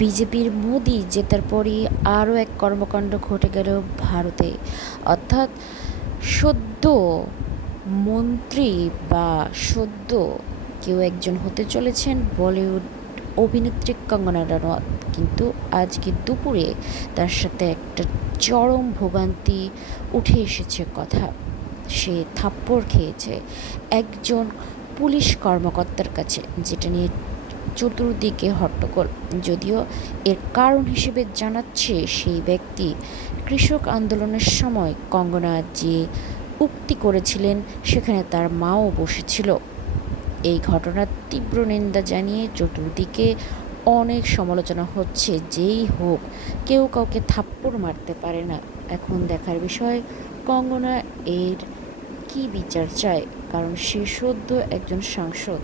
বিজেপির মোদি জেতার পরই আরও এক কর্মকাণ্ড ঘটে গেল ভারতে। অর্থাৎ সদ্য মন্ত্রী বা সদ্য কেউ একজন হতে চলেছেন বলিউড অভিনেত্রী কঙ্গনা রানাওয়াত কিন্তু আজকে দুপুরে তার সাথে একটা চরম ভোগান্তি উঠে এসেছে কথা। সে থাপ্পড় খেয়েছে একজন পুলিশ কর্মকর্তার কাছে, যেটা নিয়ে চতুর্দিকে হট্টগোল। যদিও এর কারণ হিসেবে জানাচ্ছে সেই ব্যক্তি, কৃষক আন্দোলনের সময় কঙ্গনা যে উক্তি করেছিলেন, সেখানে তার মাও বসেছিল। এই ঘটনার তীব্র নিন্দা জানিয়ে চতুর্দিকে অনেক সমালোচনা হচ্ছে, যেই হোক, কেউ কাউকে থাপ্পড় মারতে পারে না। এখন দেখার বিষয়, কঙ্গনা এর কী বিচার চায়? কারণ সে সদ্য একজন সাংসদ।